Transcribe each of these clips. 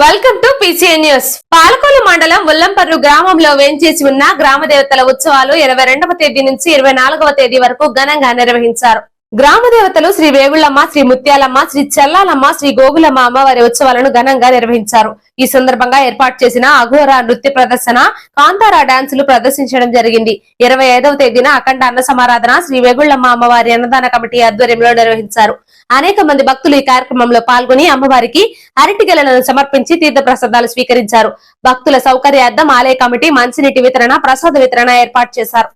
Welcome to PCN news. Palakollu మండలం ముల్లంపర్రు గ్రామంలో వేంచేసి ఉన్న గ్రామ దేవతల ఉత్సవాలు 22వ తేదీ నుంచి 24వ తేదీ వరకు ఘనంగా నిర్వహించారు. గ్రామ దేవతలు శ్రీ వేగుళ్లమ్మ, శ్రీ ముత్యాలమ్మ, శ్రీ చెల్లాలమ్మ, శ్రీ గోగులమ్మ అమ్మవారి ఉత్సవాలను ఘనంగా నిర్వహించారు. ఈ సందర్భంగా ఏర్పాటు చేసిన అఘోర నృత్య ప్రదర్శన, కాంతారా డాన్సులు ప్రదర్శించడం జరిగింది. 25వ తేదీన అఖండ అన్న సమారాధన శ్రీ వేగుళ్లమ్మ అమ్మవారి అన్నదాన కమిటీ ఆధ్వర్యంలో నిర్వహించారు. అనేక మంది భక్తులు ఈ కార్యక్రమంలో పాల్గొని అమ్మవారికి అరటిగెలను సమర్పించి తీర్థ ప్రసాదాలు స్వీకరించారు. భక్తుల సౌకర్యార్థం ఆలయ కమిటీ మంచినీటి వితరణ, ప్రసాద వితరణ ఏర్పాటు చేశారు.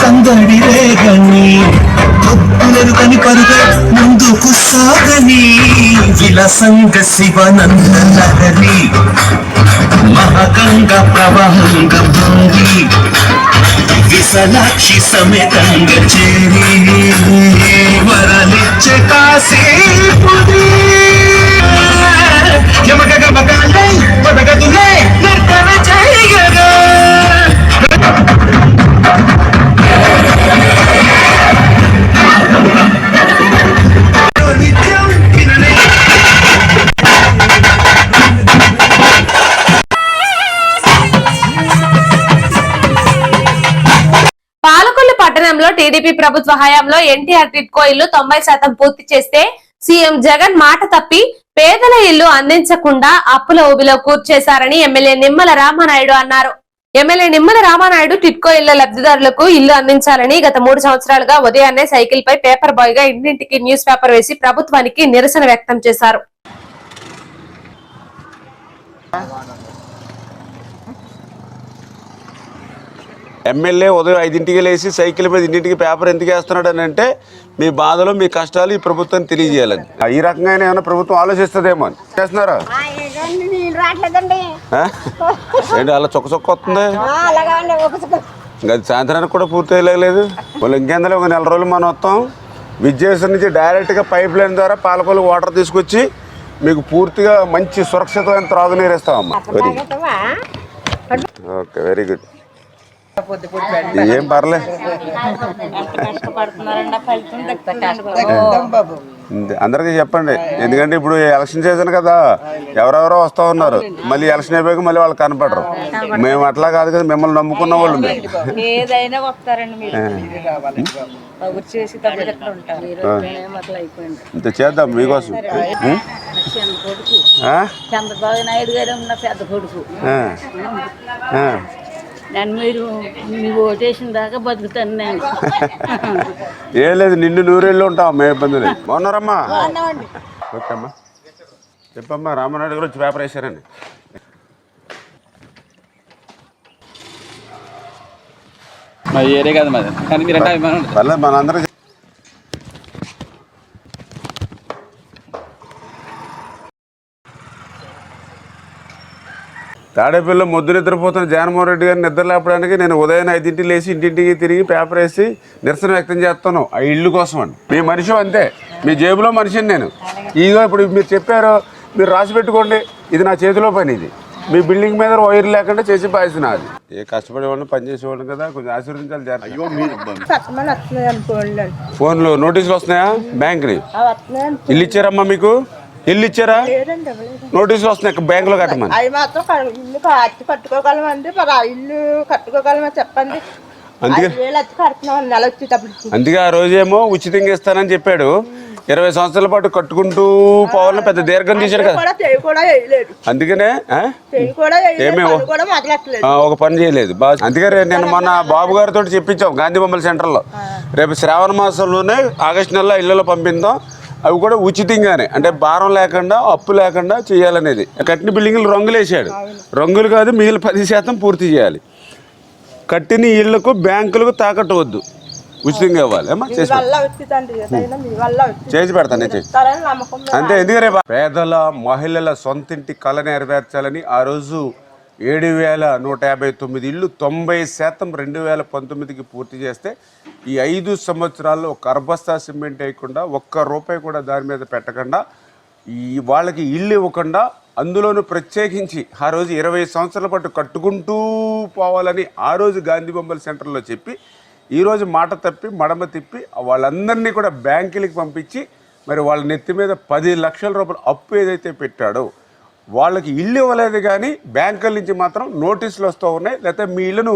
సందడి రేగని భక్తులను కని పరుగ ముందుకు సాగని విలసంగ శివనంద నగరి మహగంగ ప్రవాహంగ భూరి విశాలాక్షి సమేతంగ చేరి వరలిచ్చ కాశీపురి యమగగ మగాలే పదగదులే నర్తన చేయగగా పాలకొల్లు పట్టణంలో టీడీపీ ప్రభుత్వ హయాంలో ఎన్టీఆర్ టిడ్కో ఇల్లు 90% పూర్తి చేస్తే సీఎం జగన్ మాట తప్పి పేదల ఇల్లు అందించకుండా అప్పుల ఊబిలో కూర్చేశారని ఎమ్మెల్యే నిమ్మల రామానాయుడు అన్నారు. ఎమ్మెల్యే నిమ్మల రామానాయుడు టిడ్కో ఇళ్ల లబ్ధిదారులకు ఇల్లు అందించాలని గత 3 సంవత్సరాలుగా ఉదయాన్నే సైకిల్ పై పేపర్ బాయ్ గా ఇంటింటికి న్యూస్ పేపర్ వేసి ప్రభుత్వానికి నిరసన వ్యక్తం చేశారు. ఎమ్మెల్యే ఉదయం 5ంటికి లేచి సైకిల్ మీద ఇంటింటికి పేపర్ ఎందుకు వేస్తున్నాడు అని అంటే మీ బాధలు, మీ కష్టాలు ఈ ప్రభుత్వం తెలియజేయాలని. ఈ రకంగా ఏమైనా ప్రభుత్వం ఆలోచిస్తుందేమో అని చేస్తున్నారా ఏంటి అలా చొక్క వస్తుంది? అది సాయంత్రానికి కూడా పూర్తి అయ్యలేదు. వాళ్ళు ఇంకేందలే ఒక నెల రోజులు మనం వస్తాం. విద్యాసం నుంచి డైరెక్ట్గా పైప్ లైన్ ద్వారా పాలకొల్లు వాటర్ తీసుకొచ్చి మీకు పూర్తిగా మంచి సురక్షితమైన త్రాగునీరు ఇస్తామమ్మా. Okay, very good. ఏం పర్లేదు, అందరికీ చెప్పండి. ఎందుకంటే ఇప్పుడు ఎలక్షన్ సీజన్ కదా, ఎవరెవరో వస్తూ ఉన్నారు. మళ్ళీ ఎలక్షన్ అయిపోయాక మళ్ళీ వాళ్ళు కనపడరు. మేము అట్లా కాదు కదా, మిమ్మల్ని నమ్ముకున్న వాళ్ళు ఇంత చేద్దాం మీకోసం. చంద్రబాబు నాయుడు గారు ఉన్న పెద్ద కొడుకు నన్ను మీరు ఓటేసిన దాకా బతుకుతాను నేను. ఏం లేదు, నిన్ను నూరేళ్ళు ఉంటాం, మేము ఇబ్బంది లేదు. బాగున్నారమ్మా? ఓకే అమ్మా, చెప్పమ్మా. రామనాయుడు గారు వచ్చి పేపర్ వేసారండి. మా ఏరియా కాదు మాది, కానీ మీరంటే అభిమానం ఉంటుంది. పర్లేదు మనందరం తాడేపల్లిలో మొద్దు నిద్రపోతున్న జగన్మోహన్ రెడ్డి గారిని నిద్ర లేపడానికి నేను ఉదయం 5 లేచి ఇంటింటికి తిరిగి పేపర్ వేసి నిరసన వ్యక్తం చేస్తాను ఆ ఇల్లు కోసం అండి. మీ మనిషి అంతే, మీ జేబులో మనిషిని నేను. ఇదిగో ఇప్పుడు మీరు చెప్పారు, మీరు రాసి పెట్టుకోండి, ఇది నా చేతిలో పని. ఇది మీ బిల్డింగ్ మీద వైర్ లేకుండా చేసి పాయిసిన అది. ఏ కష్టపడేవాళ్ళని పనిచేసేవాళ్ళం కదా, కొంచెం ఆశీర్వదించాలి. ఫోన్లో నోటీసులు వస్తున్నాయా? బ్యాంక్ని ఇల్లు ఇచ్చారమ్మా మీకు? ఇల్లు ఇచ్చారా? నోటీసులు వస్తున్నాయి బ్యాంకులో కట్టమని. అవి మాత్రం ఇల్లు కట్టుకోగలమండి, మరి ఆ ఇల్లు కట్టుకోగలమా చెప్పండి. అందుకే ఆ రోజేమో ఉచితంగా ఇస్తానని చెప్పాడు. 20 సంవత్సరాల పాటు కట్టుకుంటూ పోవాలని పెద్ద దీర్ఘం తీశాడు కదా. అందుకనే ఏమేమో ఒక పని చేయలేదు. అందుకే నేను మొన్న బాబు గారితో చెప్పించాం గాంధీ బొమ్మల సెంటర్లో. రేపు శ్రావణ మాసంలోనే ఆగస్టు నెలలో ఇళ్లలో పంపిద్దాం, అవి కూడా ఉచితంగానే, అంటే భారం లేకుండా అప్పు లేకుండా చేయాలనేది. కట్టిన బిల్డింగ్లు రంగులు వేసాడు. రంగులు కాదు, మిగిలిన 10% పూర్తి చేయాలి. కట్టిన ఇళ్లకు బ్యాంకులకు తాకట్టు వద్దు, ఉచితంగా ఇవ్వాలి. చేసి పెడతాను అంతే. ఎందుకంటే పేదల మహిళల సొంతింటి కళ నెరవేర్చాలని ఆ రోజు 7,159 ఇళ్ళు 90% 2019కి పూర్తి చేస్తే, ఈ 5 సంవత్సరాల్లో ఒక అర్బస్తా సిమెంట్ వేయకుండా, ఒక్క రూపాయి కూడా దాని మీద పెట్టకుండా, ఈ వాళ్ళకి ఇల్లు ఇవ్వకుండా, అందులోనూ ప్రత్యేకించి ఆ రోజు 20 సంవత్సరాల పాటు కట్టుకుంటూ పోవాలని ఆ రోజు గాంధీ బొమ్మల సెంటర్లో చెప్పి, ఈరోజు మాట తప్పి మడమ తిప్పి వాళ్ళందరినీ కూడా బ్యాంకులకి పంపించి, మరి వాళ్ళ నెత్తి మీద 10 లక్షల రూపాయలు అప్పు ఏదైతే పెట్టాడో వాళ్ళకి ఇల్లు ఇవ్వలేదు. కానీ బ్యాంకుల నుంచి మాత్రం నోటీసులు వస్తూ ఉన్నాయి. లేకపోతే మీ ఇల్లును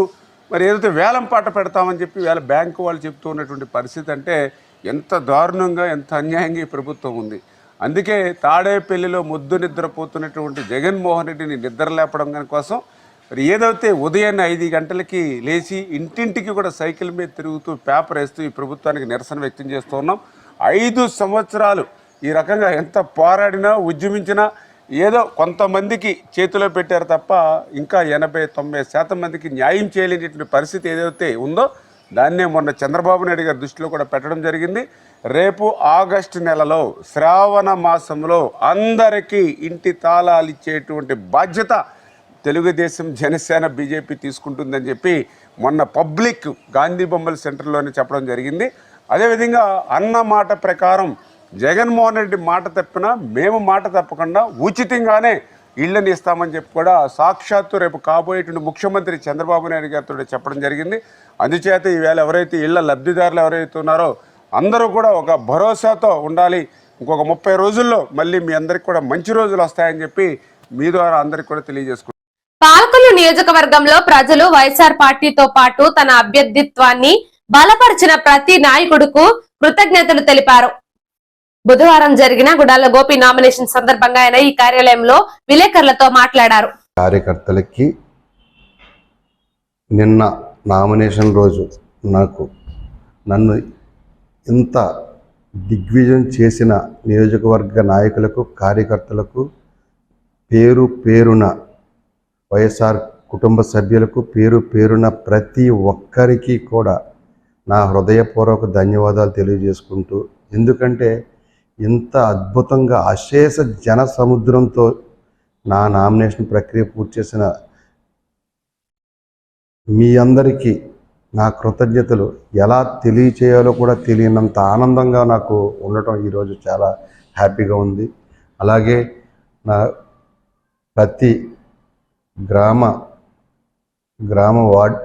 మరి ఏదైతే వేలం పాట పెడతామని చెప్పి బ్యాంకు వాళ్ళు చెప్తూ ఉన్నటువంటి పరిస్థితి అంటే ఎంత దారుణంగా, ఎంత అన్యాయంగా ఈ ప్రభుత్వం ఉంది. అందుకే తాడేపల్లిలో ముద్దు నిద్రపోతున్నటువంటి జగన్మోహన్ రెడ్డిని నిద్ర లేపడం కోసం మరి ఏదైతే ఉదయాన్నే 5 గంటలకి లేచి ఇంటింటికి కూడా సైకిల్ మీద తిరుగుతూ పేపర్ వేస్తూ ఈ ప్రభుత్వానికి నిరసన వ్యక్తం చేస్తూ ఉన్నాం. 5 సంవత్సరాలు ఈ రకంగా ఎంత పోరాడినా ఉద్యమించినా ఏదో కొంతమందికి చేతిలో పెట్టారు తప్ప ఇంకా 80-90% మందికి న్యాయం చేయలేనటువంటి పరిస్థితి ఏదైతే ఉందో దాన్నే మొన్న చంద్రబాబు నాయుడు గారి దృష్టిలో కూడా పెట్టడం జరిగింది. రేపు ఆగస్టు నెలలో శ్రావణ మాసంలో అందరికీ ఇంటి తాళాలు ఇచ్చేటువంటి బాధ్యత తెలుగుదేశం, జనసేన, బీజేపీ తీసుకుంటుందని చెప్పి మొన్న పబ్లిక్ గాంధీ బొమ్మల సెంటర్లోనే చెప్పడం జరిగింది. అదేవిధంగా అన్న మాట ప్రకారం జగన్మోహన్ రెడ్డి మాట తప్పినా మేము మాట తప్పకుండా ఉచితంగానే ఇళ్ళని ఇస్తామని చెప్పి కూడా సాక్షాత్తు రేపు కాబోయేటువంటి ముఖ్యమంత్రి చంద్రబాబు నాయుడు గారితో చెప్పడం జరిగింది. అందుచేత ఈవేళ ఎవరైతే ఇళ్ల లబ్ధిదారులు ఎవరైతే ఉన్నారో అందరూ కూడా ఒక భరోసాతో ఉండాలి. ఇంకొక 30 రోజుల్లో మళ్ళీ మీ అందరికి కూడా మంచి రోజులు వస్తాయని చెప్పి మీ ద్వారా అందరికి కూడా తెలియజేసుకుంటాం. పాలకొల్లు నియోజకవర్గంలో ప్రజలు వైఎస్ఆర్ పార్టీతో పాటు తన అభ్యర్థిత్వాన్ని బలపరిచిన ప్రతి నాయకుడుకు కృతజ్ఞతలు తెలిపారు. బుధవారం జరిగిన గుడాల గోపి నామినేషన్ సందర్భంగా ఆయన ఈ కార్యాలయంలో విలేకరులతో మాట్లాడారు. కార్యకర్తలకి నిన్న నామినేషన్ రోజు నన్ను ఇంత దిగ్విజయం చేసిన నియోజకవర్గ నాయకులకు, కార్యకర్తలకు, పేరు పేరున వైఎస్ఆర్ కుటుంబ సభ్యులకు పేరు పేరున ప్రతి ఒక్కరికి కూడా నా హృదయపూర్వక ధన్యవాదాలు తెలియజేసుకుంటూ, ఎందుకంటే ఇంత అద్భుతంగా అశేష జన సముద్రంతో నా నామినేషన్ ప్రక్రియ పూర్తి చేసిన మీ అందరికీ నా కృతజ్ఞతలు ఎలా తెలియచేయాలో కూడా తెలియనంత ఆనందంగా నాకు ఉండటం ఈరోజు చాలా హ్యాపీగా ఉంది. అలాగే నా ప్రతి గ్రామ వార్డ్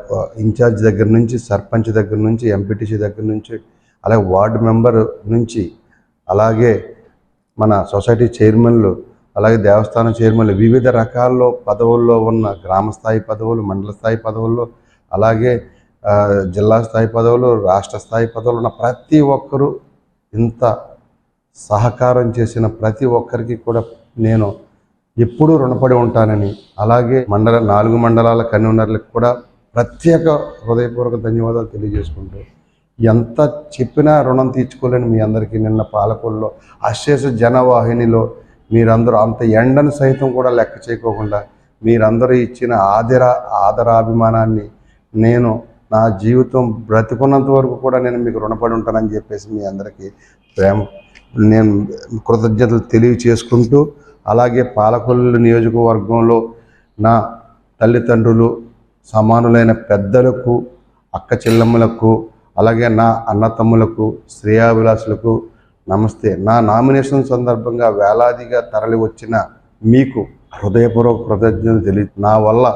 ఇన్ఛార్జ్ దగ్గర నుంచి, సర్పంచ్ దగ్గర నుంచి, ఎంపీటీసీ దగ్గర నుంచి, అలాగే వార్డు మెంబర్ నుంచి, అలాగే మన సొసైటీ చైర్మన్లు, అలాగే దేవస్థానం చైర్మన్లు, వివిధ రకాల్లో పదవుల్లో ఉన్న గ్రామ స్థాయి పదవులు, మండల స్థాయి పదవుల్లో, అలాగే జిల్లా స్థాయి పదవులు, రాష్ట్ర స్థాయి పదవులు ఉన్న ప్రతి ఒక్కరూ ఇంత సహకారం చేసిన ప్రతి ఒక్కరికి కూడా నేను ఎప్పుడూ రుణపడి ఉంటానని, అలాగే 4 మండలాల కన్వీనర్లకు కూడా ప్రత్యేక హృదయపూర్వక ధన్యవాదాలు తెలియజేసుకుంటూ, ఎంత చెప్పినా రుణం తీర్చుకోలేని మీ అందరికీ నిన్న పాలకొల్లో అశేష జనవాహినిలో మీరందరూ అంత ఎండను సైతం కూడా లెక్క చేయకోకుండా మీరందరూ ఇచ్చిన ఆదరాభిమానాన్ని నేను నా జీవితం బ్రతికున్నంత వరకు కూడా నేను మీకు రుణపడి ఉంటానని చెప్పేసి మీ అందరికీ నేను కృతజ్ఞతలు తెలియచేసుకుంటూ, అలాగే పాలకొల్లు నియోజకవర్గంలో నా తల్లిదండ్రులు, సమానులైన పెద్దలకు, అక్క చెల్లెమ్మలకు, అలాగే నా అన్నతమ్ములకు, శ్రేయాభిలాషులకు నమస్తే. నా నామినేషన్ సందర్భంగా వేలాదిగా తరలి వచ్చిన మీకు హృదయపూర్వక కృతజ్ఞతలు నా వల్ల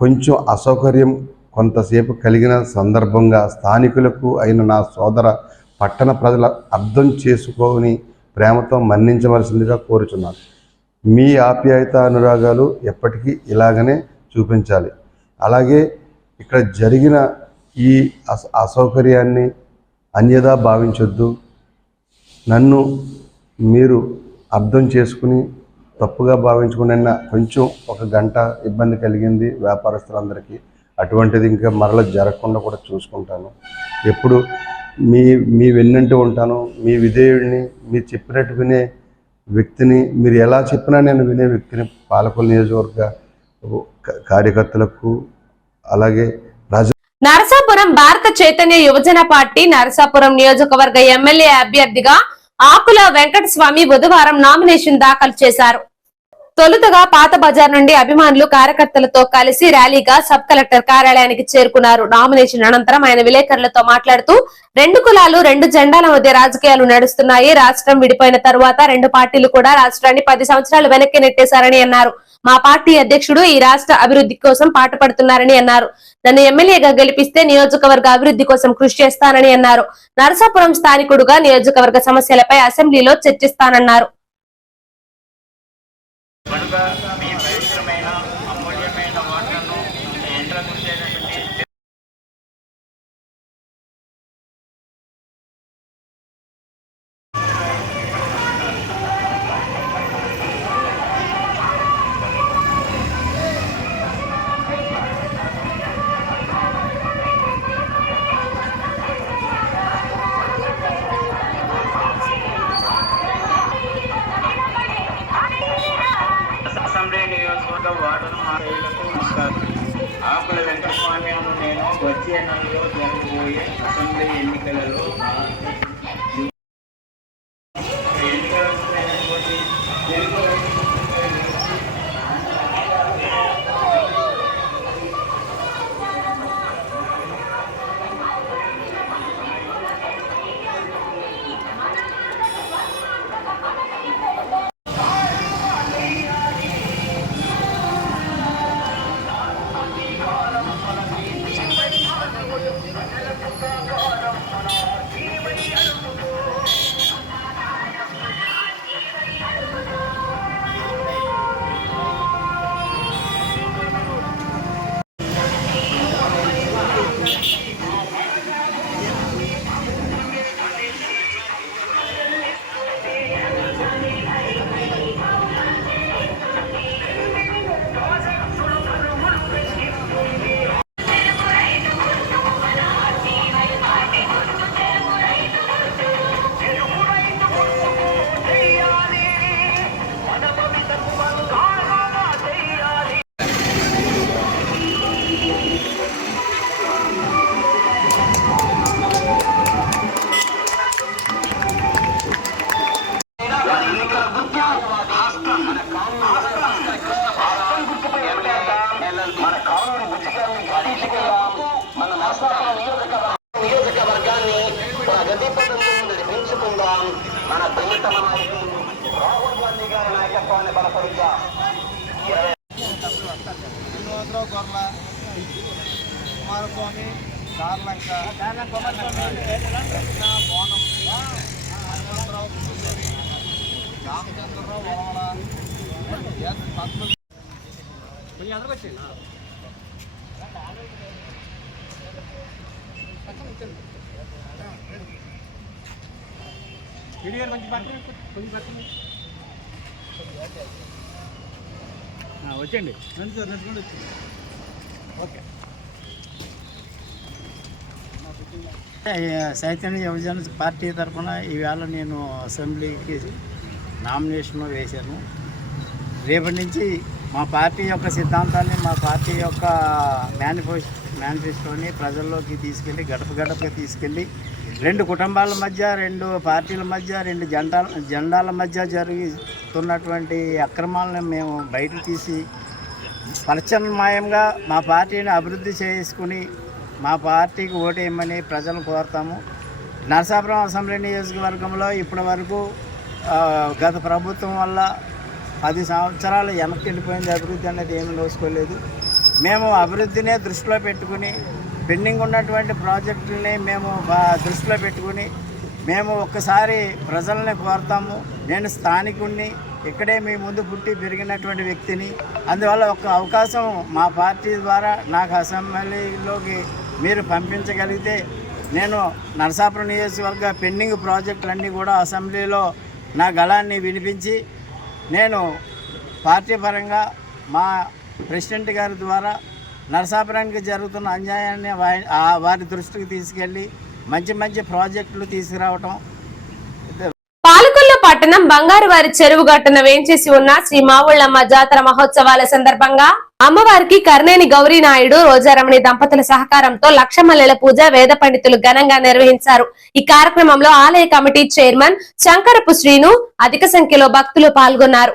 కొంచెం అసౌకర్యం కొంతసేపు కలిగిన సందర్భంగా స్థానికులకు అయిన నా సోదర పట్టణ ప్రజల అర్థం చేసుకొని ప్రేమతో మన్నించవలసిందిగా కోరుచున్నాను. మీ ఆప్యాయత అనురాగాలు ఎప్పటికీ ఇలాగనే చూపించాలి. అలాగే ఇక్కడ జరిగిన ఈ అసౌకర్యాన్ని అన్యదా భావించొద్దు. నన్ను మీరు అర్థం చేసుకుని తప్పుగా భావించుకున్న కొంచెం ఒక గంట ఇబ్బంది కలిగింది వ్యాపారస్తులందరికీ. అటువంటిది ఇంకా మరల జరగకుండా కూడా చూసుకుంటాను. ఎప్పుడు మీ వెన్నంటూ ఉంటాను. మీ విధేయుడిని, మీరు చెప్పినట్టు వినే వ్యక్తిని, మీరు ఎలా చెప్పినా నేను వినే వ్యక్తిని. పాలకొల్లు నియోజకవర్గ కార్యకర్తలకు అలాగే నరసాపురం భారత చైతన్య యువజన పార్టీ నరసాపురం నియోజకవర్గ ఎమ్మెల్యే అభ్యర్థిగా ఆకుల వెంకటస్వామి బుధవారం నామినేషన్ దాఖలు చేశారు. తొలుతగా పాత బజార్ నుండి అభిమానులు కార్యకర్తలతో కలిసి ర్యాలీగా సబ్ కలెక్టర్ కార్యాలయానికి చేరుకున్నారు. నామినేషన్ అనంతరం ఆయన విలేకరులతో మాట్లాడుతూ 2 కులాలు 2 జెండాల మధ్య రాజకీయాలు నడుస్తున్నాయి. రాష్ట్రం విడిపోయిన తరువాత 2 పార్టీలు కూడా రాష్ట్రాన్ని 10 సంవత్సరాలు వెనక్కి నెట్టేశారని అన్నారు. మా పార్టీ అధ్యక్షుడు ఈ రాష్ట్ర అభివృద్ధి కోసం పాటుపడుతున్నారని అన్నారు. నన్ను ఎమ్మెల్యేగా గెలిపిస్తే నియోజకవర్గ అభివృద్ధి కోసం కృషి చేస్తానని అన్నారు. నరసాపురం స్థానికుడుగా నియోజకవర్గ సమస్యలపై అసెంబ్లీలో చర్చిస్తానన్నారు. అసెంబ్లీ నియోజకవర్గ వార్డును మారేళ్లకు నమస్కారం. ఆకుల వెంకటస్వామి అను నేను వచ్చే నెలలో జరగబోయే అసెంబ్లీ ఎన్నికలలో నియోజకవర్గాన్ని ప్రగతి పథంలో నడిపించుకుందాం. మన ప్రియతమ నాయకులు రాహుల్ గాంధీ గారి నాయకత్వాన్ని బలపరుద్దాం. కుమారస్వామి, కార్లంక, బోనం, రామచంద్రరావు, వచ్చండి. ఓకే. చైతన్య యువజన పార్టీ తరఫున ఈవేళ నేను అసెంబ్లీకి నామినేషన్ వేశాను. రేపటి నుంచి మా పార్టీ యొక్క సిద్ధాంతాన్ని, మా పార్టీ యొక్క మేనిఫెస్టోని ప్రజల్లోకి తీసుకెళ్ళి గడప గడపకి తీసుకెళ్ళి 2 కుటుంబాల మధ్య 2 పార్టీల మధ్య 2 జెండాల మధ్య జరుగుతున్నటువంటి అక్రమాలను మేము బయట తీసి ప్రత్యామ్నాయంగా మా పార్టీని అభివృద్ధి చేసుకుని మా పార్టీకి ఓటేయమని ప్రజలు కోరుతాము. నరసాపురం అసెంబ్లీ నియోజకవర్గంలో ఇప్పటి వరకు గత ప్రభుత్వం వల్ల 10 సంవత్సరాలు వెనక్కి వెళ్ళిపోయింది. అభివృద్ధి అనేది ఏమి నోసుకోలేదు. మేము అభివృద్ధినే దృష్టిలో పెట్టుకుని పెండింగ్ ఉన్నటువంటి ప్రాజెక్టులని మేము దృష్టిలో పెట్టుకుని మేము ఒక్కసారి ప్రజల్ని కోరుతాము. నేను స్థానికుడిని, ఇక్కడే మీ ముందు పుట్టి పెరిగినటువంటి వ్యక్తిని. అందువల్ల ఒక అవకాశం మా పార్టీ ద్వారా నాకు అసెంబ్లీలోకి మీరు పంపించగలిగితే నేను నరసాపురం నియోజకవర్గ పెండింగ్ ప్రాజెక్టులన్నీ కూడా అసెంబ్లీలో నా గళాన్ని వినిపించి నేను పార్టీ పరంగా మా ప్రెసిడెంట్ గారి ద్వారా నరసాపురానికి జరుగుతున్న అన్యాయాన్ని వారి దృష్టికి తీసుకెళ్ళి మంచి ప్రాజెక్టులు తీసుకురావటం. పాలకొల్లు పట్టణం బంగారువారి చెరువు గట్టున వేంచేసి ఉన్న శ్రీ మావుళ్ళమ్మ జాతర మహోత్సవాల సందర్భంగా అమ్మవారికి కర్నేని గౌరీ నాయుడు రోజారమణి దంపతుల సహకారంతో లక్షమల్లెల పూజ వేద పండితులు ఘనంగా నిర్వహించారు. ఈ కార్యక్రమంలో ఆలయ కమిటీ చైర్మన్ శంకరపు శ్రీను అధిక సంఖ్యలో భక్తులు పాల్గొన్నారు.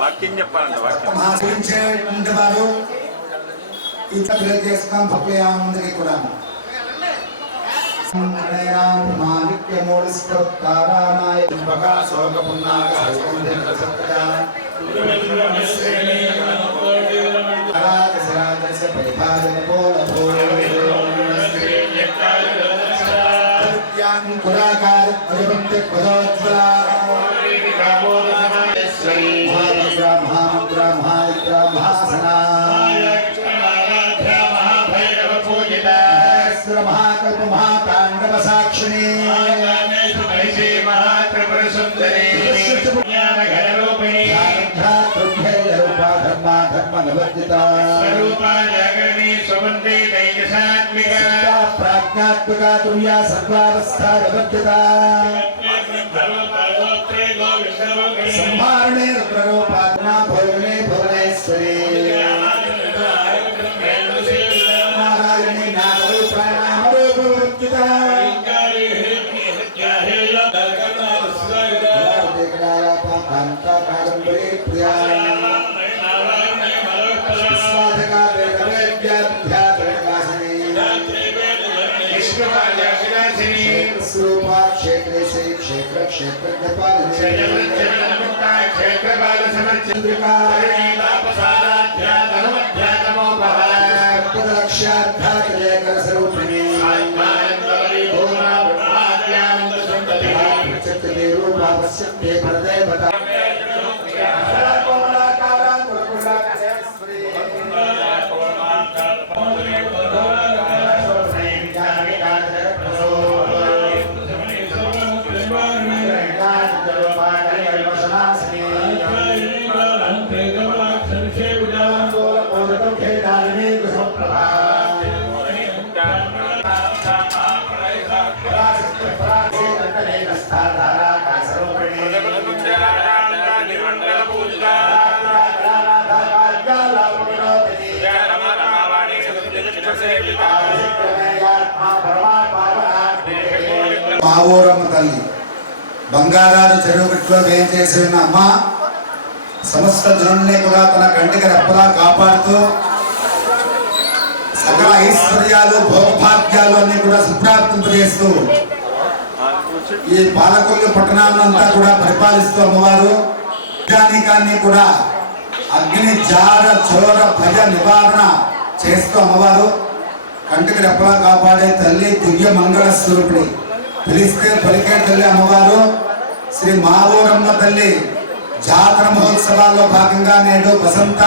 వాక్యం చెప్పాలంటే వారు ఇంత చేస్తాం భక్తులందరికీ కూడా प्राज्ञात्मका तुर्या सर्वावस्था निबद्धता संभारणे रुद्ररूपात्मा भोगने भुवनेश्वरी नारायणी नामरूपाणामरूपवर्तिता कांता कादम्बरी प्रिया क्षेत्र से क्षेत्र क्षेत्र Shekra మావూరమ్మ తల్లి బంగారాలు చెరువుగట్టులో వేయించేసి ఉన్న అమ్మ సమస్త జనుల్ని కూడా తన కంటికి రెప్పలా కాపాడుతూ సకల ఐశ్వర్యాలు భోగభాగ్యాలు అన్ని కూడా సుప్రాప్తింపజేస్తూ ఈ పాలకొల్లు పట్టణాన్నంతా కూడా పరిపాలిస్తూ అమ్మవారు ప్రజానీకాన్ని కూడా అగ్ని జార చోర భయ నివారణ చేస్తూ అమ్మవారు కంటికి రెప్పలా కాపాడే తల్లి దివ్య మంగళ స్వరూపిణి, పిలిస్తే పలికే తల్లి అమ్మవారు శ్రీ మావూరమ్మ తల్లి జాతర మహోత్సవాల్లో భాగంగా నేడు వసంత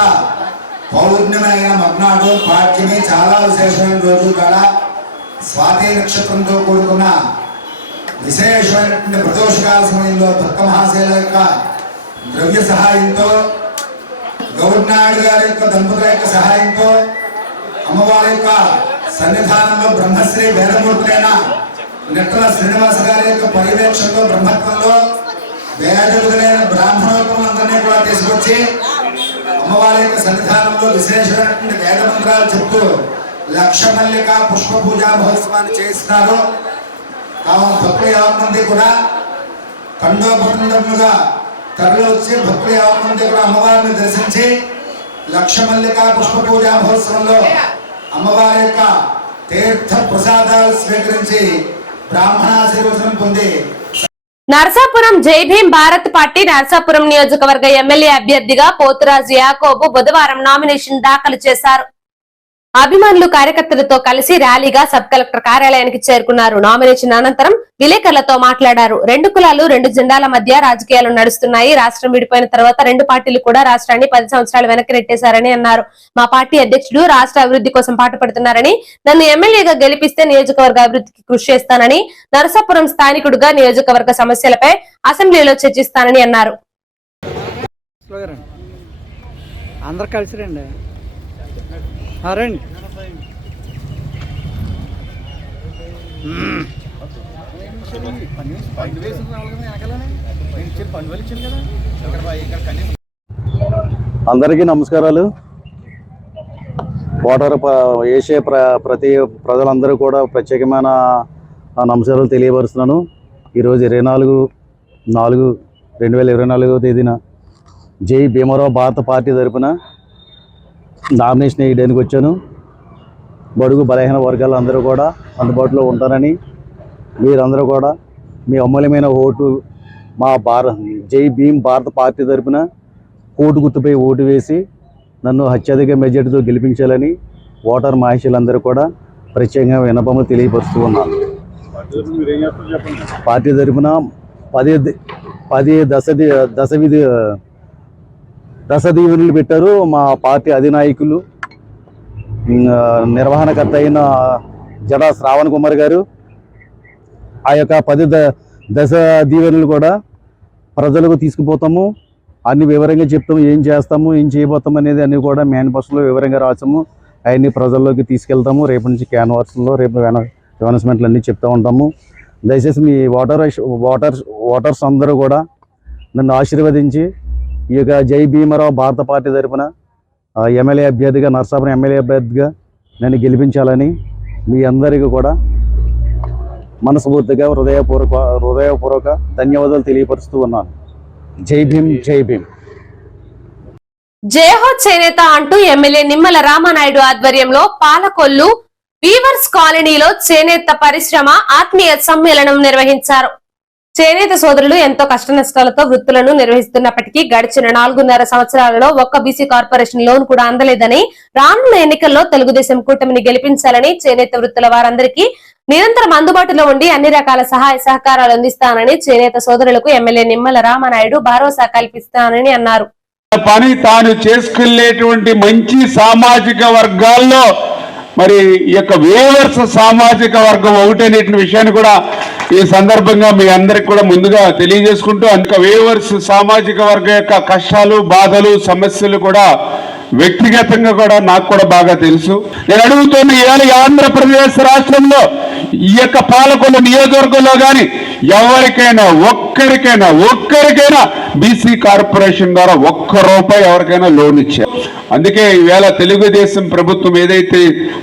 పౌర్ణమి అయిన మర్నాడు పాఠ్యమి చాలా విశేషమైన రోజు కాడ స్వాతి నక్షత్రంతో కూడుకున్న విశేషమైనటువంటి ప్రదోషకాల సమయంలో భక్త మహాశైల యొక్క ద్రవ్య సహాయంతో గౌర్నాయుడు గారి యొక్క దంపతుల యొక్క సహాయంతో అమ్మవారి యొక్క సన్నిధానంలో బ్రహ్మశ్రీ వేదమూర్తులైన నెట్టల శ్రీనివాస గారి యొక్క పర్యవేక్షణలో బ్రహ్మత్వంలో వేదవిధులైన బ్రాహ్మణోత్తములందరినీ కూడా తీసుకొచ్చి అమ్మవారి యొక్క సన్నిధానంలో విశేషమైనటువంటి వేద మంత్రాలు చెప్తూ లక్ష మల్లిక పుష్ప పూజా మహోత్సవాన్ని చేస్తున్నారు. కావున భక్తులు 50 మంది కూడా తండోపతండములుగా తరలి వచ్చి భక్తులు 50 మంది కూడా అమ్మవారిని దర్శించి లక్ష మల్లిక పుష్ప పూజా మహోత్సవంలో అమ్మవారి యొక్క తీర్థ ప్రసాదాలు స్వీకరించి బ్రాహ్మణాశీర్వచనం పొంది నరసాపురం జై భీం భారత్ పార్టీ నరసాపురం నియోజకవర్గ ఎమ్మెల్యే అభ్యర్థిగా పోతురాజు యాకోబు బుధవారం నామినేషన్ దాఖలు చేశారు. అభిమానులు కార్యకర్తలతో కలిసి ర్యాలీగా సబ్ కలెక్టర్ కార్యాలయానికి చేరుకున్నారు. నామినేషన్ అనంతరం విలేకరులతో మాట్లాడారు. 2 కులాలు 2 జెండాల మధ్య రాజకీయాలు నడుస్తున్నాయి. రాష్ట్రం విడిపోయిన తర్వాత 2 పార్టీలు కూడా రాష్ట్రాన్ని 10 సంవత్సరాలు వెనక్కి నెట్టేశారని అన్నారు. మా పార్టీ అధ్యక్షుడు రాష్ట్ర అభివృద్ధి కోసం పాటుపడుతున్నారని, నన్ను ఎమ్మెల్యేగా గెలిపిస్తే నియోజకవర్గ అభివృద్ధికి కృషి చేస్తానని, నరసాపురం స్థానికుడుగా నియోజకవర్గ సమస్యలపై అసెంబ్లీలో చర్చిస్తానని అన్నారు. అందరు కలిసి రండి. రండి. అందరికీ నమస్కారాలు. ఓటర్ వేసే ప్రతి ప్రజలందరూ కూడా ప్రత్యేకమైన నమస్కారాలు తెలియపరుస్తున్నాను. ఈరోజు 24/4/2024 తేదీన జై భీమరావు భారత పార్టీ తరపున నామినేషన్ వేయడానికి వచ్చాను. బడుగు బలహీన వర్గాలు అందరూ కూడా అందుబాటులో ఉంటారని, మీరందరూ కూడా మీ అమూల్యమైన ఓటు మా జై భీమ్ భారత పార్టీ తరపున కోటు గుర్తుపై ఓటు వేసి నన్ను అత్యధిక మెజార్టీతో గెలిపించాలని ఓటర్ మహిళలందరూ కూడా ప్రత్యేకంగా విన్నపములు తెలియపరుస్తూ ఉన్నాను. పార్టీ తరపున 10 దశ దీవెనలు పెట్టారు. మా పార్టీ అధినాయకులు నిర్వహణకర్త అయిన జడా శ్రావణ్ కుమార్ గారు ఆ యొక్క 10 దశ దీవెనలు కూడా ప్రజలకు తీసుకుపోతాము, అన్ని వివరంగా చెప్తాము, ఏం చేస్తాము, ఏం చేయబోతాము అనేది అన్ని కూడా మేనిఫెస్టోలో వివరంగా రాసాము. అవన్నీ ప్రజల్లోకి తీసుకెళ్తాము. రేపు నుంచి క్యాన్వాస్లో రేపు అనౌన్స్మెంట్లు అన్నీ చెప్తూ ఉంటాము. దయచేసి మీ ఓటర్స్ అందరూ కూడా నన్ను ఆశీర్వదించి ఈ యొక్క జై భీమరావు భారత పార్టీ తరపున ఎమ్మెల్యే అభ్యర్థిగా, నరసాపురం ఎమ్మెల్యే అభ్యర్థిగా నన్ను గెలిపించాలని మీ అందరికీ కూడా మనస్ఫూర్తిగా హృదయపూర్వక ధన్యవాదాలు తెలియపరుస్తూ ఉన్నాను. జై భీమ్, జై భీమ్. జయహో చేనేత అంటూ ఎమ్మెల్యే నిమ్మల రామానాయుడు ఆధ్వర్యంలో పాలకొల్లు వీవర్స్ కాలనీలో చేనేత పరిశ్రమ ఆత్మీయ సమ్మేళనం నిర్వహించారు. చేనేత సోదరులు ఎంతో కష్టనష్టాలతో వృత్తులను నిర్వహిస్తున్నప్పటికీ గడిచిన 4.5 సంవత్సరాలలో ఒక్క బీసీ కార్పొరేషన్ లోన్ కూడా అందలేదని, రానున్న ఎన్నికల్లో తెలుగుదేశం కూటమిని గెలిపించాలని, చేనేత వృత్తుల వారందరికీ నిరంతరం అందుబాటులో ఉండి అన్ని రకాల సహాయ సహకారాలు అందిస్తానని చేనేత సోదరులకు ఎమ్మెల్యే నిమ్మల రామానాయుడు భరోసా కల్పిస్తానని అన్నారు. పని తాను చేసుకెళ్లేటువంటి మంచి సామాజిక వర్గాల్లో మరి ఈ యొక్క వేవర్స్ సామాజిక వర్గం ఒకటనేటువంటి విషయాన్ని కూడా ఈ సందర్భంగా మీ అందరికి కూడా ముందుగా తెలియజేసుకుంటూ, అందుక వేవర్స్ సామాజిక వర్గం యొక్క కష్టాలు, బాధలు, సమస్యలు కూడా వ్యక్తిగతంగా కూడా నాకు కూడా బాగా తెలుసు. నేను అడుగుతున్న ఇవాళ ఆంధ్రప్రదేశ్ రాష్ట్రంలో ఈ యొక్క పాలకొల్లు నియోజకవర్గంలో కానీ ఎవరికైనా ఒక్కరికైనా బీసీ కార్పొరేషన్ ద్వారా ₹1 ఎవరికైనా లోన్ ఇచ్చారు. అందుకే ఈవేళ తెలుగుదేశం ప్రభుత్వం ఏదైతే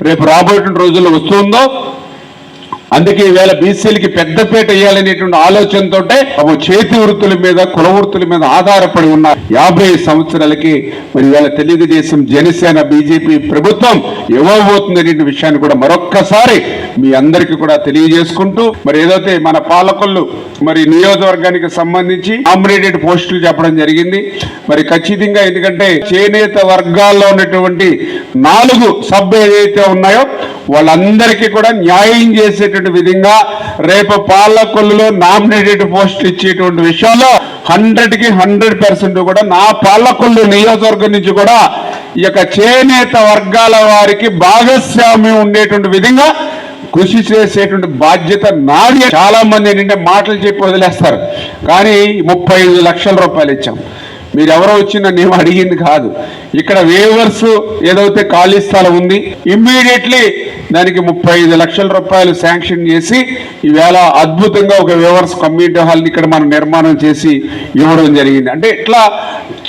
రేపు రాబోయే రోజుల్లో వస్తుందో అందుకే ఈవేళ బీసీలకి పెద్దపీట వేయాలనేటువంటి ఆలోచనతో చేతి వృత్తుల మీద కుల వృత్తుల మీద ఆధారపడి ఉన్న 50 సంవత్సరాలకి మరి ఈవేళ తెలుగుదేశం జనసేన బీజేపీ ప్రభుత్వం ఇవ్వబోతుందనే విషయాన్ని కూడా మరొక్కసారి మీ అందరికీ కూడా తెలియజేసుకుంటూ మరి ఏదైతే మన పాలకొల్లు మరి నియోజకవర్గానికి సంబంధించి నామినేటెడ్ పోస్టులు చెప్పడం జరిగింది. మరి ఖచ్చితంగా ఎందుకంటే చేనేత వర్గాల్లో ఉన్నటువంటి 4 సబ్ ఏదైతే ఉన్నాయో వాళ్ళందరికీ కూడా న్యాయం చేసేటువంటి విధంగా రేపు పాలకొల్లులో నామినేటెడ్ పోస్టులు ఇచ్చేటువంటి విషయంలో 100కి 100% కూడా నా పాలకొల్లు నియోజకవర్గం నుంచి కూడా ఈ యొక్క చేనేత వర్గాల వారికి భాగస్వామ్యం ఉండేటువంటి విధంగా కృషి చేసేటువంటి బాధ్యత నాది. చాలా మంది ఏంటంటే మాటలు చెప్పి వదిలేస్తారు, కానీ 35 లక్షల రూపాయలు ఇచ్చాం. మీరు ఎవరో వచ్చి నన్ను ఏమో అడిగింది కాదు. ఇక్కడ వేవర్స్ ఏదైతే ఖాళీ స్థలం ఉంది ఇమ్మీడియట్లీ దానికి 35 లక్షల రూపాయలు శాంక్షన్ చేసి ఈవేళ అద్భుతంగా ఒక వేవర్స్ కమ్యూనిటీ హాల్ని ఇక్కడ మనం నిర్మాణం చేసి ఇవ్వడం జరిగింది. అంటే ఇట్లా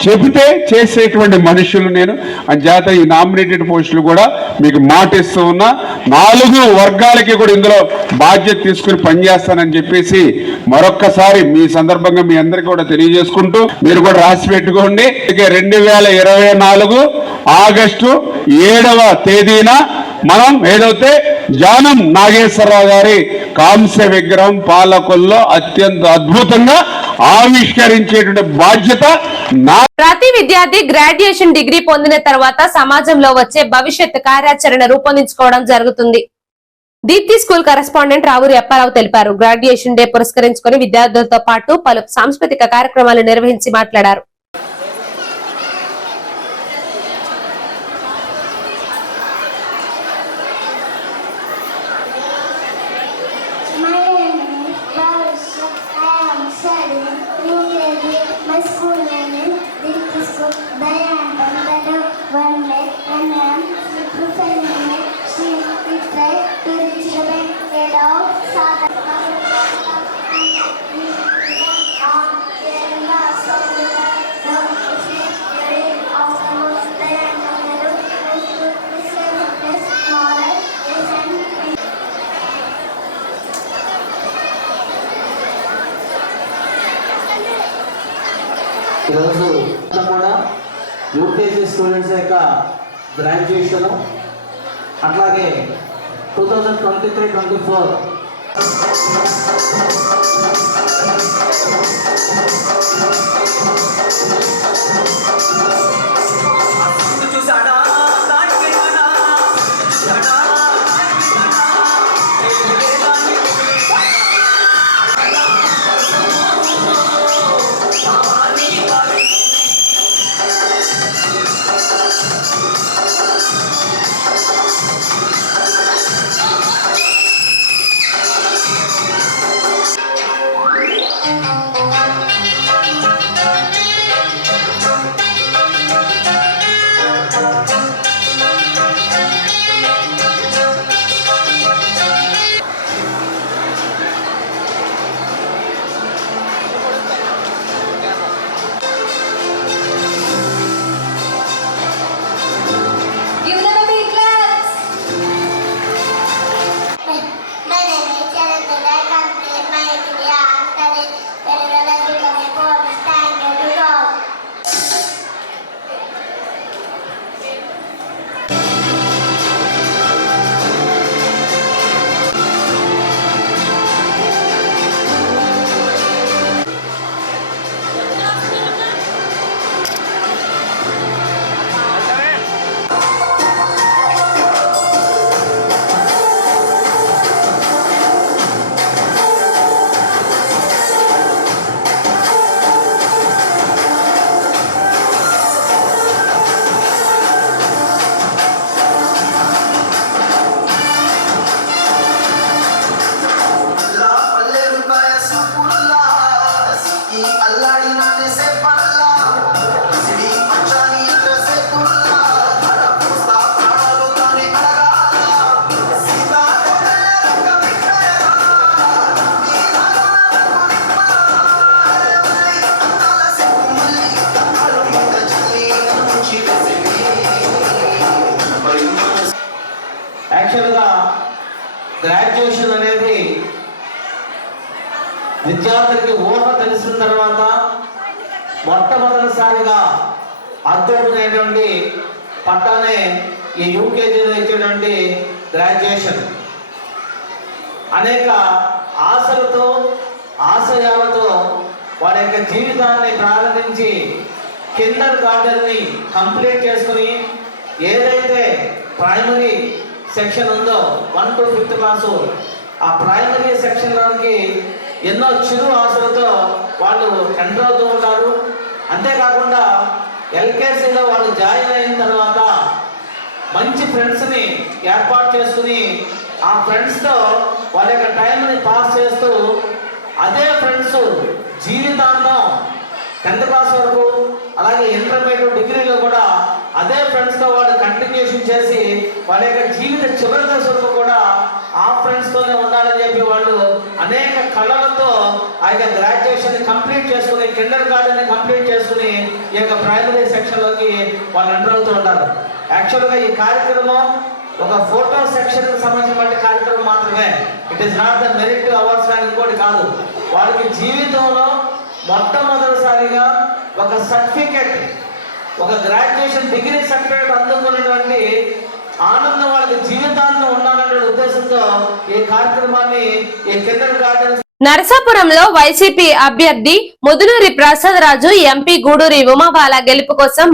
చెబితే చేసేటువంటి మనుషులు నేను అంచేత ఈ నామినేటెడ్ పోస్టులు కూడా మీకు మాటిస్తూ ఉన్నా. 4 వర్గాలకి కూడా ఇందులో బాధ్యత తీసుకుని పనిచేస్తానని చెప్పేసి మరొక్కసారి మీ సందర్భంగా మీ అందరికీ కూడా తెలియజేసుకుంటూ మీరు కూడా రాసి పెట్టుకోండి. 2024 ఆగస్టు 7వ తేదీన మనం ఏదైతే జానం నాగేశ్వరరావు గారి కాంస్య విగ్రహం పాలకొల్లో అత్యంత అద్భుతంగా ఆవిష్కరించేటువంటి బాధ్యత నా. ప్రతి విద్యార్థి గ్రాడ్యుయేషన్ డిగ్రీ పొందిన తర్వాత సమాజంలో వచ్చే భవిష్యత్ కార్యాచరణ రూపొందించుకోవడం జరుగుతుంది. దీప్తి స్కూల్ కరెస్పాండెంట్ రావూరి అప్పారావు తెలిపారు. గ్రాడ్యుయేషన్ డే పురస్కరించుకుని విద్యార్థులతో పాటు పలు సాంస్కృతిక కార్యక్రమాలు నిర్వహించి మాట్లాడారు. ఈరోజు కూడా యూకేజీ స్టూడెంట్స్ యొక్క గ్రాడ్యుయేషన్ అట్లాగే 2023-24 యాక్చువల్గా గ్రాడ్యుయేషన్ అనేది విద్యార్థులకి ఊహ తెలిసిన తర్వాత మొట్టమొదటిసారిగా అద్భుతమైనటువంటి పట్టానే ఈ యూకేజీలో ఇచ్చేటువంటి గ్రాడ్యుయేషన్. అనేక ఆశలతో ఆశయాలతో వారి యొక్క జీవితాన్ని ప్రారంభించి కిండర్ గార్డెన్ని కంప్లీట్ చేసుకుని ఏదైతే ప్రైమరీ సెక్షన్ ఉందో 1 to 5th క్లాసు, ఆ ప్రైమరీ సెక్షన్లోనికి ఎన్నో చిరు ఆశలతో వాళ్ళు ఎంటర్ అవుతూ ఉంటారు. అంతేకాకుండా ఎల్కేసీలో వాళ్ళు జాయిన్ అయిన తర్వాత మంచి ఫ్రెండ్స్ని ఏర్పాటు చేసుకుని ఆ ఫ్రెండ్స్తో వాళ్ళ యొక్క టైంని పాస్ చేస్తూ అదే ఫ్రెండ్స్ జీవితాంతం 10th క్లాస్ వరకు అలాగే ఇంటర్మీడియట్ డిగ్రీలో కూడా అదే ఫ్రెండ్స్తో వాళ్ళు కంటిన్యూషన్ చేసి వాళ్ళ యొక్క జీవిత చివరి దశ వరకు కూడా ఆ ఫ్రెండ్స్తోనే ఉండాలని చెప్పి వాళ్ళు అనేక కళలతో ఆ యొక్క గ్రాడ్యుయేషన్ కంప్లీట్ చేసుకుని కిండర్ గార్డెన్ని కంప్లీట్ చేసుకుని ఈ యొక్క ప్రైమరీ సెక్షన్లోకి వాళ్ళు ఎంటర్ అవుతూ ఉంటారు. యాక్చువల్గా ఈ కార్యక్రమం ఒక ఫోటో సెక్షన్కి సంబంధించిన కార్యక్రమం మాత్రమే. It is not the merit awards కానీ ఇంకోటి కాదు. వాళ్ళకి జీవితంలో మొట్టమొదటిసారిగా ఒక సర్టిఫికెట్, ఒక గ్రాడ్యుయేషన్ డిగ్రీ సర్టిఫికెట్ అందుకున్నటువంటి ఆనందం వాళ్ళకి జీవితాంతం ఉండాలనే ఉద్దేశంతో ఈ కార్యక్రమాన్ని ఈ కిండర్ గార్డెన్ నరసాపురంలో వైసీపీ అభ్యర్థి ముదునూరి ప్రసాద్ రాజు ఎంపీ గూడూరి ఉమాబాల గెలుపు కోసం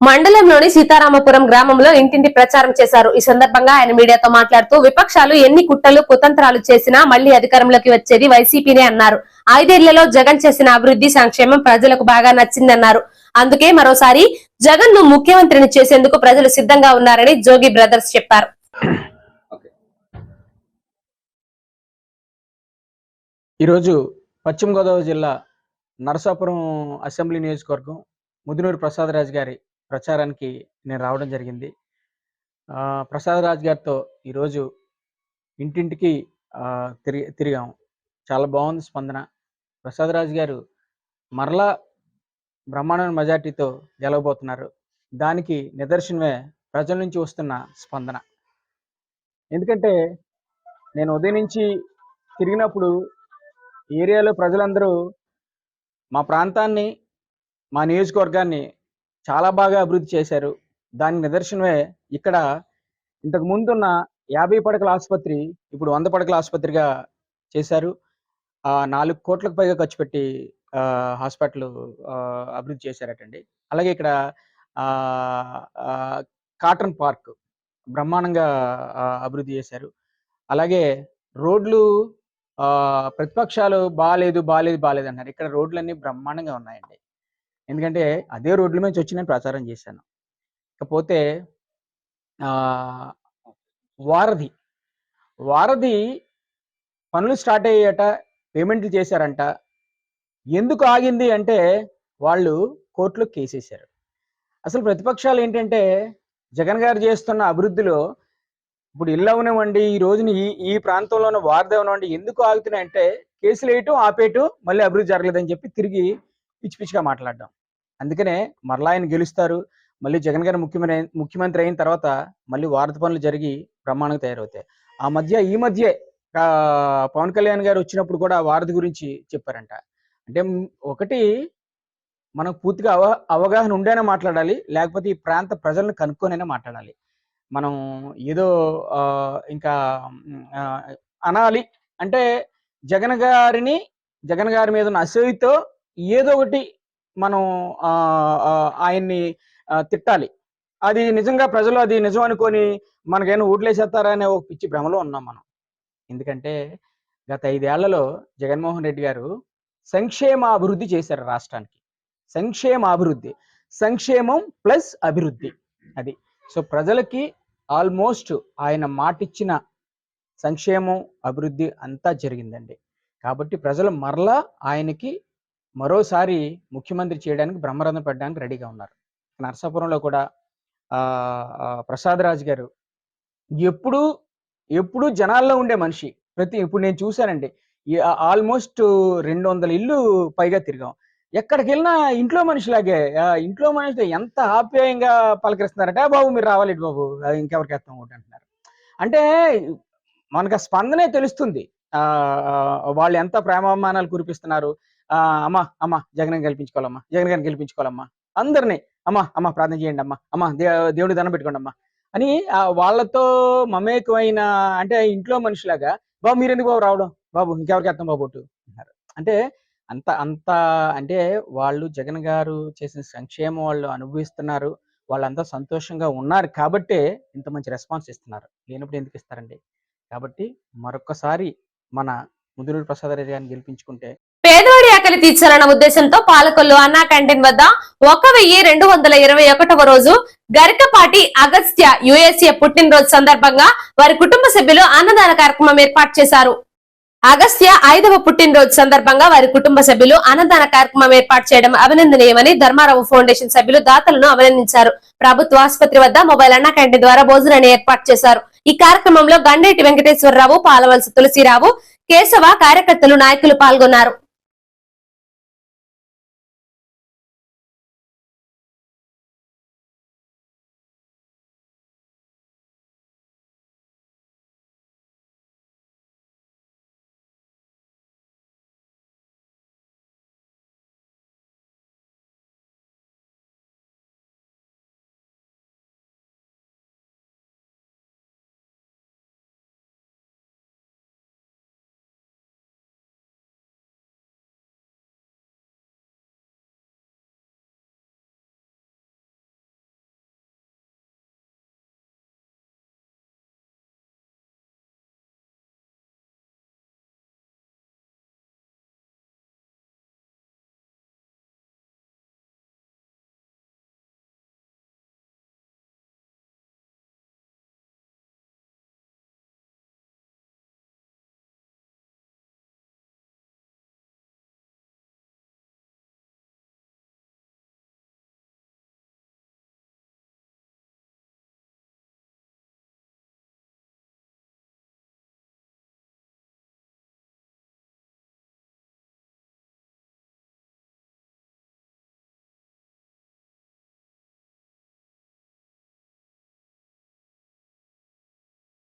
మండలంలోని సీతారామపురం గ్రామంలో ఇంటింటి ప్రచారం చేశారు. ఈ సందర్భంగా ఆయన మీడియాతో మాట్లాడుతూ విపక్షాలు ఎన్ని కుట్రలు కుతంత్రాలు చేసినా మళ్లీ అధికారంలోకి వచ్చేది వైసీపీనే అన్నారు. 5 ఏళ్లలో జగన్ చేసిన అభివృద్ధి సంక్షేమం ప్రజలకు బాగా నచ్చిందన్నారు. అందుకే మరోసారి జగన్ ను ముఖ్యమంత్రిని చేసేందుకు ప్రజలు సిద్ధంగా ఉన్నారని జోగి బ్రదర్స్ చెప్పారు. ఈరోజు పశ్చిమ గోదావరి జిల్లా నరసాపురం అసెంబ్లీ నియోజకవర్గం ముదునూరి ప్రసాద్ రాజు గారి ప్రచారానికి నేను రావడం జరిగింది. ప్రసాద్ రాజు గారితో ఈరోజు ఇంటింటికి తిరిగాము. చాలా బాగుంది స్పందన. ప్రసాద్ రాజు గారు మరలా బ్రహ్మాండమైన మెజార్టీతో గెలవబోతున్నారు. దానికి నిదర్శనమే ప్రజల నుంచి వస్తున్న స్పందన. ఎందుకంటే నేను ఉదయం నుంచి తిరిగినప్పుడు ఏరియాలో ప్రజలందరూ మా ప్రాంతాన్ని, మా నియోజకవర్గాన్ని చాలా బాగా అభివృద్ధి చేశారు. దానికి నిదర్శనమే ఇక్కడ ఇంతకు ముందున్న 50 పడకల ఆసుపత్రి ఇప్పుడు 100 పడకల ఆసుపత్రిగా చేశారు. 4 కోట్లకు పైగా ఖర్చు పెట్టి హాస్పిటల్ అభివృద్ధి చేశారటండి. అలాగే ఇక్కడ కాటన్ పార్క్ బ్రహ్మాండంగా అభివృద్ధి చేశారు. అలాగే రోడ్లు ప్రతిపక్షాలు బాలేదు అన్నారు. ఇక్కడ రోడ్లన్నీ బ్రహ్మాండంగా ఉన్నాయండి. ఎందుకంటే అదే రోడ్ల నుంచి వచ్చి నేను ప్రచారం చేశాను. ఇకపోతే వారధి పనులు స్టార్ట్ అయ్యాట, పేమెంట్లు చేశారంట. ఎందుకు ఆగింది అంటే వాళ్ళు కోర్టులో కేసేశారు. అసలు ప్రతిపక్షాలు ఏంటంటే జగన్ గారు చేస్తున్న అభివృద్ధిలో ఇప్పుడు ఇల్లు అవనివ్వండి, ఈ రోజున ఈ ప్రాంతంలో ఉన్న వారధి అవనివ్వండి ఎందుకు ఆగుతున్నాయంటే కేసులు వేయటం ఆపేయటం, మళ్ళీ అభివృద్ధి జరగలేదని చెప్పి తిరిగి పిచ్చిగా మాట్లాడడం. అందుకనే మరలా ఆయన గెలుస్తారు. మళ్ళీ జగన్ గారు ముఖ్యమంత్రి అయిన తర్వాత మళ్ళీ వారధి పనులు జరిగి బ్రహ్మాండంగా తయారవుతాయి. ఈ మధ్య పవన్ కళ్యాణ్ గారు వచ్చినప్పుడు కూడా వారధి గురించి చెప్పారంట. అంటే ఒకటి మనకు పూర్తిగా అవగాహన ఉండేనే మాట్లాడాలి, లేకపోతే ఈ ప్రాంత ప్రజలను కనుక్కొనైనా మాట్లాడాలి. మనం ఏదో ఇంకా అనాలి అంటే జగన్ గారి మీద ఉన్న అసూయతో ఏదో ఒకటి మనం ఆయన్ని తిట్టాలి. అది నిజంగా ప్రజలు అది నిజం అనుకొని మనకైనా ఓట్లేసేస్తారా అనే ఒక పిచ్చి భ్రమలో ఉన్నాం మనం. ఎందుకంటే గత 5 ఏళ్లలో జగన్మోహన్ రెడ్డి గారు సంక్షేమ అభివృద్ధి చేశారు రాష్ట్రానికి. సంక్షేమం ప్లస్ అభివృద్ధి అది. సో ప్రజలకి ఆల్మోస్ట్ ఆయన మాటిచ్చిన సంక్షేమం అభివృద్ధి అంతా జరిగిందండి. కాబట్టి ప్రజలు మరలా ఆయనకి మరోసారి ముఖ్యమంత్రి చేయడానికి బ్రహ్మరథం పెట్టడానికి రెడీగా ఉన్నారు. నరసాపురంలో కూడా ప్రసాద్ రాజు గారు ఎప్పుడు జనాల్లో ఉండే మనిషి. ఇప్పుడు నేను చూశానండి, ఆల్మోస్ట్ 200 ఇల్లు పైగా తిరిగాం. ఎక్కడికి వెళ్ళినా ఇంట్లో మనిషిలాగే, ఇంట్లో మనిషి ఎంత ఆప్యాయంగా పలకరిస్తున్నారంటే బాబు మీరు రావాలి బాబు, ఇంకెవరికి వేస్తాం ఒకటి అంటున్నారు. అంటే మనకు ఆ స్పందనే తెలుస్తుంది. వాళ్ళు ఎంత ప్రేమాభిమానాలు కురిపిస్తున్నారు. అమ్మ జగన్ గెలిపించుకోవాలమ్మా, జగన్ గారిని గెలిపించుకోవాలమ్మా, అందరినీ అమ్మ ప్రార్థన చేయండి అమ్మా దేవుడి దండం పెట్టుకోండి అమ్మా అని వాళ్ళతో మమేకమైన, అంటే ఇంట్లో మనిషిలాగా, బాబు మీరు ఎందుకు బాబు రావడం, బాబు ఇంకెవరికి వేస్తాం బాబు ఓటు అంటారు. అంటే అంత అంటే వాళ్ళు జగన్ గారు చేసిన సంక్షేమం వాళ్ళు అనుభవిస్తున్నారు, వాళ్ళంతా సంతోషంగా ఉన్నారు కాబట్టే ఇంత మంచి రెస్పాన్స్ ఇస్తున్నారు. లేనప్పుడు ఎందుకు ఇస్తారండి? కాబట్టి మరొకసారి మన ముదునూరి ప్రసాద్ రెడ్డి గారిని గెలిపించుకుంటే పేదవాడి ఆకలి తీర్చాలన్న ఉద్దేశంతో పాలకొల్లు అన్నా క్యాంటీన్ వద్ద 1221వ రోజు గరికపాటి అగస్త్య యుఎస్ఏ పుట్టినరోజు సందర్భంగా వారి కుటుంబ సభ్యులు అన్నదాన కార్యక్రమం ఏర్పాటు చేశారు. అగస్త్య 5వ పుట్టినరోజు సందర్భంగా వారి కుటుంబ సభ్యులు అన్నదాన కార్యక్రమం ఏర్పాటు చేయడం అభినందనీయమని ధర్మారావు ఫౌండేషన్ సభ్యులు దాతలను అభినందించారు. ప్రభుత్వ ఆసుపత్రి వద్ద మొబైల్ అన్నా క్యాంటీన్ ద్వారా భోజనాన్ని ఏర్పాటు చేశారు. ఈ కార్యక్రమంలో గండేటి వెంకటేశ్వరరావు, పాలవలస తులసిరావు, కేశవ, కార్యకర్తలు, నాయకులు పాల్గొన్నారు.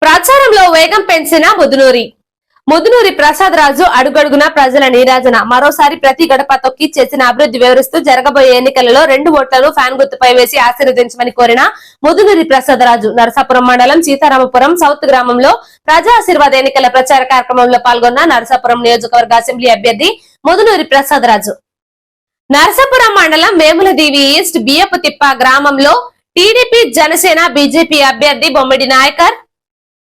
ప్రచారంలో వేగం పెంచిన ముదునూరి ప్రసాద్ రాజు అడుగడుగున ప్రజల నీరాజన. మరోసారి ప్రతి గడప తొక్కి చేసిన అభివృద్ధి వివరిస్తూ జరగబోయే ఎన్నికలలో 2 ఓట్లను ఫ్యాన్ గుర్తుపై వేసి ఆశీర్వదించమని కోరిన ముదునూరి ప్రసాద్ రాజు నరసాపురం మండలం సీతారామపురం సౌత్ గ్రామంలో ప్రజా ఆశీర్వాద ఎన్నికల ప్రచార కార్యక్రమంలో పాల్గొన్న నరసాపురం నియోజకవర్గ అసెంబ్లీ అభ్యర్థి ముదునూరి ప్రసాద్ రాజు. నరసాపురం మండలం వేములదేవి ఈస్ట్ బియ్యపుతిప్ప గ్రామంలో టీడీపీ, జనసేన, బీజేపీ అభ్యర్థి బొమ్మిడి నాయకర్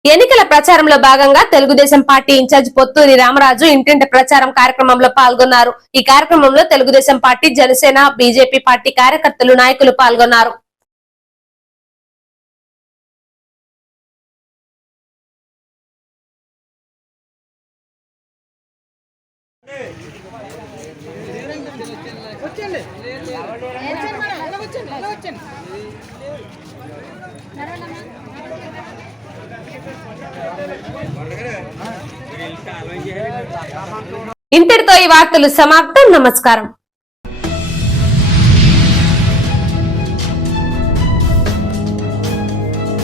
ఎన్నికల ప్రచారంలో భాగంగా తెలుగుదేశం పార్టీ ఇన్ఛార్జ్ పొత్తూరి రామరాజు ఇంటింటి ప్రచారం కార్యక్రమంలో పాల్గొన్నారు. ఈ కార్యక్రమంలో Telugu Desam party, Janasena, BJP party కార్యకర్తలు, నాయకులు పాల్గొన్నారు. ఇంతటితో ఈ వార్తలు సమాప్తం. నమస్కారం.